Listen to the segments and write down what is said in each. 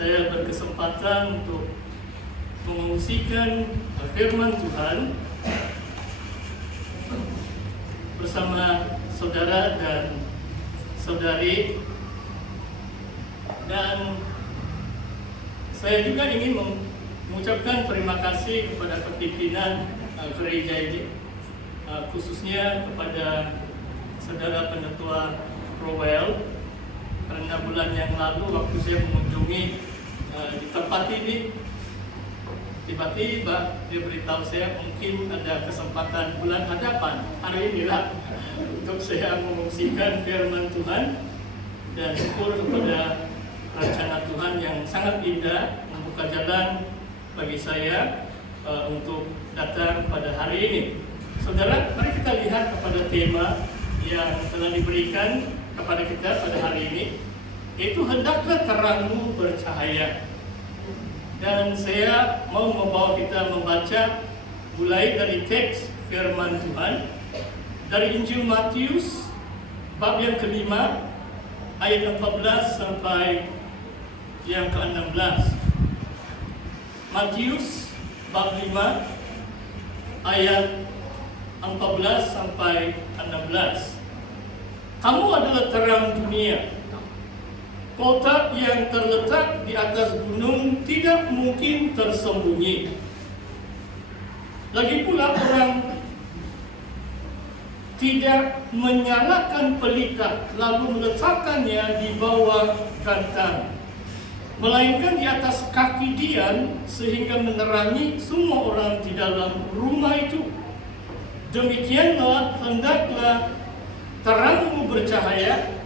saya berkesempatan untuk mengungsikan firman Tuhan bersama saudara dan saudari, dan saya juga ingin mengucapkan terima kasih kepada pimpinan gereja ini, khususnya kepada saudara penetua Rowell, karena bulan yang lalu waktu saya mengunjungi di tempat ini, tiba-tiba dia beritahu saya mungkin ada kesempatan bulan hadapan hari inilah untuk saya mengungsikan firman Tuhan, dan syukur kepada rencana Tuhan yang sangat indah membuka jalan bagi saya untuk datang pada hari ini. Saudara, mari kita lihat kepada tema yang telah diberikan kepada kita pada hari ini, yaitu hendaklah terangmu bercahaya. Dan saya mau membawa kita membaca mulai dari teks firman Tuhan dari Injil Matius bab yang kelima ayat 14 sampai yang ke-16. Matius bab 5 ayat 14 sampai 16. Kamu adalah terang dunia. Kota yang terletak di atas gunung tidak mungkin tersembunyi. Lagi pula orang tidak menyalakan pelita lalu meletakkannya di bawah gantang, melainkan di atas kaki dian sehingga menerangi semua orang di dalam rumah itu. Demikianlah hendaklah terangmu bercahaya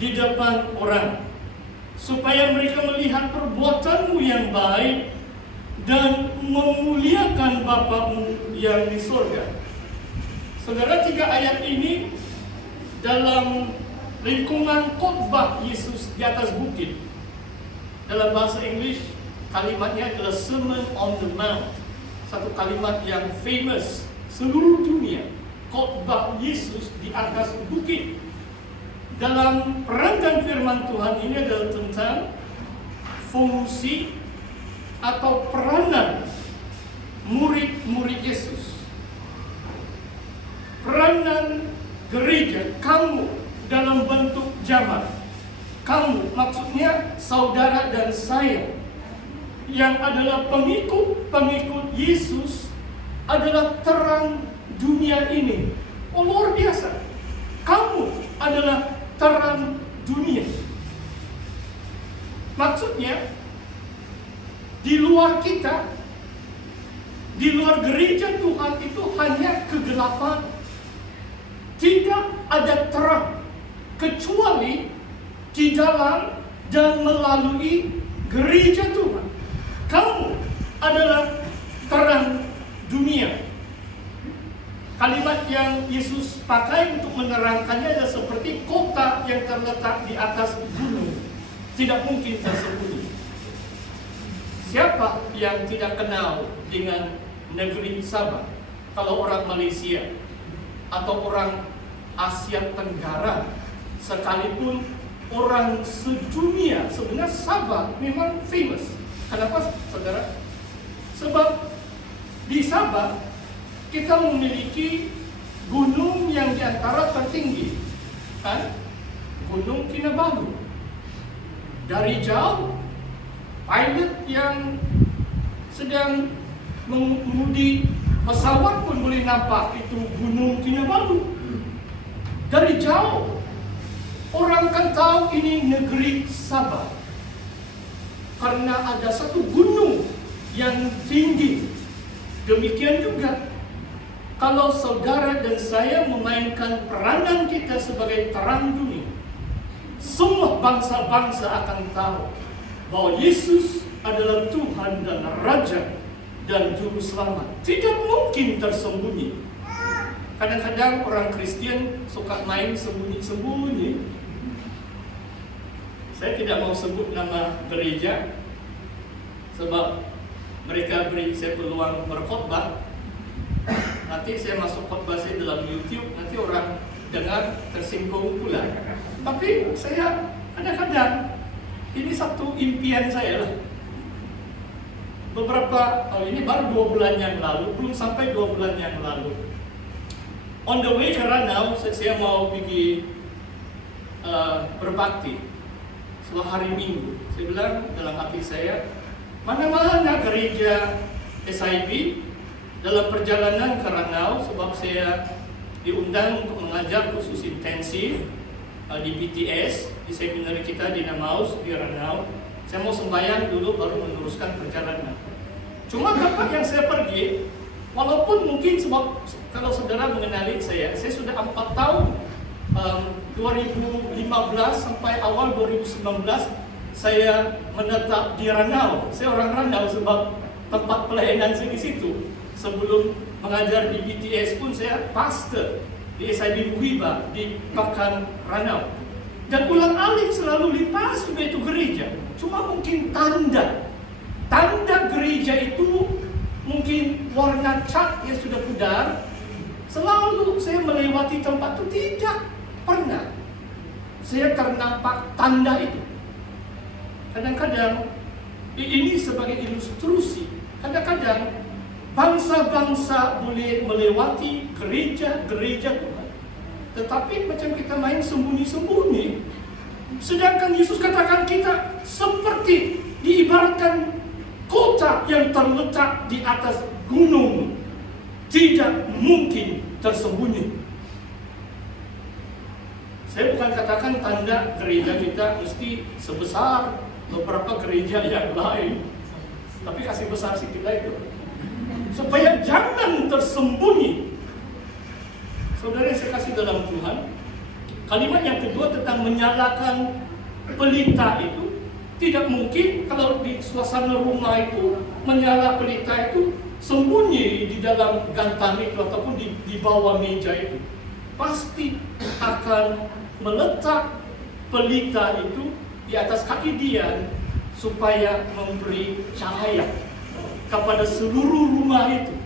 di depan orang, supaya mereka melihat perbuatanmu yang baik dan memuliakan Bapamu yang di surga. Saudara, 3 ayat ini dalam lingkungan khotbah Yesus di atas bukit. Dalam bahasa Inggris, kalimatnya adalah Sermon on the Mount, satu kalimat yang famous seluruh dunia. Khotbah Yesus di atas bukit. Dalam perangkan firman Tuhan ini adalah tentang fungsi atau peranan murid-murid Yesus. Peranan gereja, kamu dalam bentuk jamaah. Kamu maksudnya saudara dan saya yang adalah pengikut Yesus adalah terang dunia ini. Oh, luar biasa. Kamu adalah terang dunia. Maksudnya, di luar kita, di luar gereja Tuhan itu hanya kegelapan. Tidak ada terang kecuali di dalam dan melalui gereja Tuhan. Kamu adalah terang dunia. Kalimat yang Yesus pakai untuk menerangkannya adalah seperti kota yang terletak di atas gunung, tidak mungkin tersembunyi. Siapa yang tidak kenal dengan negeri Sabah? Kalau orang Malaysia atau orang Asia Tenggara, sekalipun orang sedunia, sebenarnya Sabah memang famous. Kenapa, saudara? Sebab di Sabah kita memiliki gunung yang di antara tertinggi, kan? Gunung Kinabalu. Dari jauh, pilot yang sedang mengemudi pesawat pun boleh nampak itu Gunung Kinabalu. Dari jauh, orang kan tahu ini negeri Sabah, karena ada satu gunung yang tinggi. Demikian juga kalau saudara dan saya memainkan peranan kita sebagai terang dunia, semua bangsa-bangsa akan tahu bahwa Yesus adalah Tuhan dan Raja dan Juru Selamat. Tidak mungkin tersembunyi. Kadang-kadang orang Kristen suka main sembunyi-sembunyi. Saya tidak mau sebut nama gereja, sebab mereka beri saya peluang berkhotbah. Nanti saya masuk khotbah saya dalam YouTube, nanti orang dengar tersinggung pula. Tapi saya kadang-kadang Ini satu impian saya lah. Ini baru 2 bulan yang lalu, belum sampai 2 bulan yang lalu. On the way ke Ranau, saya mau pergi berbakti sebuah hari Minggu. Saya bilang dalam hati saya, mana-mana gereja SIB dalam perjalanan ke Ranau, sebab saya diundang untuk mengajar khusus intensif di BTS, di seminari kita di Namaus di Ranau. Saya mau sembahyang dulu baru meneruskan perjalanan. Cuma tempat yang saya pergi, walaupun mungkin sebab kalau saudara mengenali saya sudah 4 tahun, 2015 sampai awal 2019 saya menetap di Ranau. Saya orang Ranau sebab tempat pelayanan saya di situ. Sebelum mengajar di BTS pun saya pastor di SIB Buhiba di Pakan Ranau. Dan ulang-alik selalu lipas juga itu gereja. Cuma mungkin tanda gereja itu mungkin warna cat yang sudah pudar. Selalu saya melewati tempat itu tidak pernah saya ternampak tanda itu. Kadang-kadang ini sebagai ilustrasi. Kadang-kadang bangsa-bangsa boleh melewati gereja-gereja Tuhan, tetapi macam kita main sembunyi-sembunyi. Sedangkan Yesus katakan kita seperti diibaratkan kota yang terletak di atas gunung, tidak mungkin tersembunyi. Saya bukan katakan tanda gereja kita mesti sebesar beberapa gereja yang lain, tapi kasih besar sih kita itu, supaya jangan tersembunyi. Saudara yang saya kasih dalam Tuhan, kalimat yang kedua tentang menyalakan pelita itu, tidak mungkin kalau di suasana rumah itu menyala pelita itu sembunyi di dalam gantang itu ataupun di bawah meja itu. Pasti akan meletak pelita itu di atas kaki dia supaya memberi cahaya kepada seluruh rumah itu.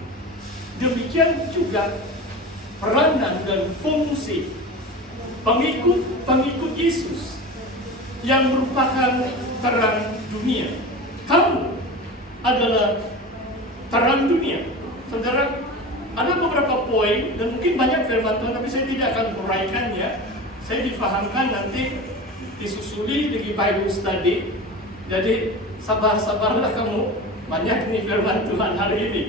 Demikian juga peranan dan fungsi pengikut Yesus yang merupakan terang dunia. Kamu adalah terang dunia. Saudara, ada beberapa poin dan mungkin banyak firman Tuhan, tapi saya tidak akan uraikannya. Saya difahamkan nanti disusuli di Bible study. Jadi sabar-sabarlah kamu, banyak nih firman Tuhan hari ini.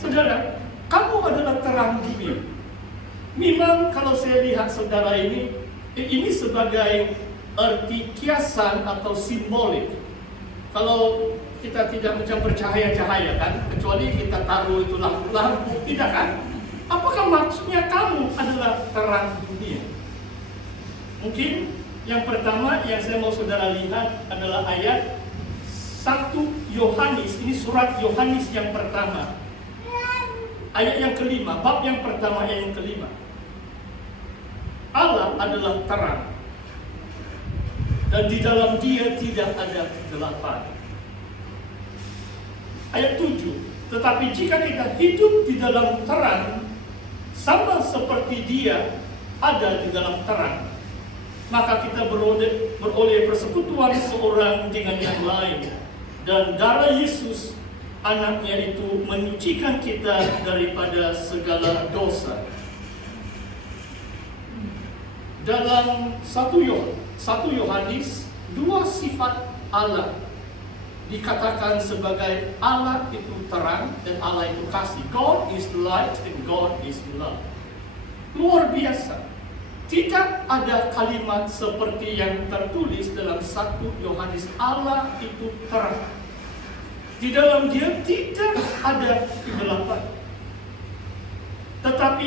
Saudara, kamu adalah terang dunia. Memang kalau saya lihat saudara ini sebagai arti kiasan atau simbolik. Kalau kita tidak macam bercahaya-cahaya kan, kecuali kita taruh itu lampu-lampu, tidak kan? Apakah maksudnya kamu adalah terang dunia? Mungkin yang pertama yang saya mau saudara lihat adalah ayat 1 Yohanes, ini surat Yohanes yang pertama. Ayat yang kelima, bab yang pertama ayat yang kelima. Allah adalah terang, dan di dalam Dia tidak ada kegelapan. Ayat 7, tetapi jika kita hidup di dalam terang, sama seperti Dia ada di dalam terang, maka kita beroleh persekutuan seorang dengan yang lain, dan darah Yesus anaknya itu menyucikan kita daripada segala dosa. Dalam 1 Yohanes, 2 sifat Allah dikatakan sebagai Allah itu terang dan Allah itu kasih. God is light and God is love. Luar biasa. Tidak ada kalimat seperti yang tertulis dalam 1 Yohanes, Allah itu terang. Di dalam Dia tidak ada kegelapan. Tetapi